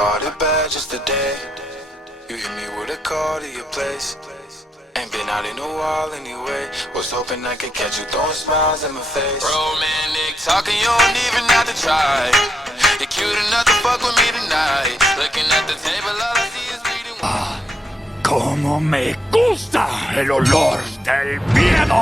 caught it bad just today. You hit me with a call to your place. Ain't been out in a while anyway. Was hoping I could catch you throwing smiles in my face. Romantic talking, you don't even have to try. You're cute enough to fuck with me tonight. Looking at the table, all I see is bleeding. ¡Cómo me gusta el olor del miedo!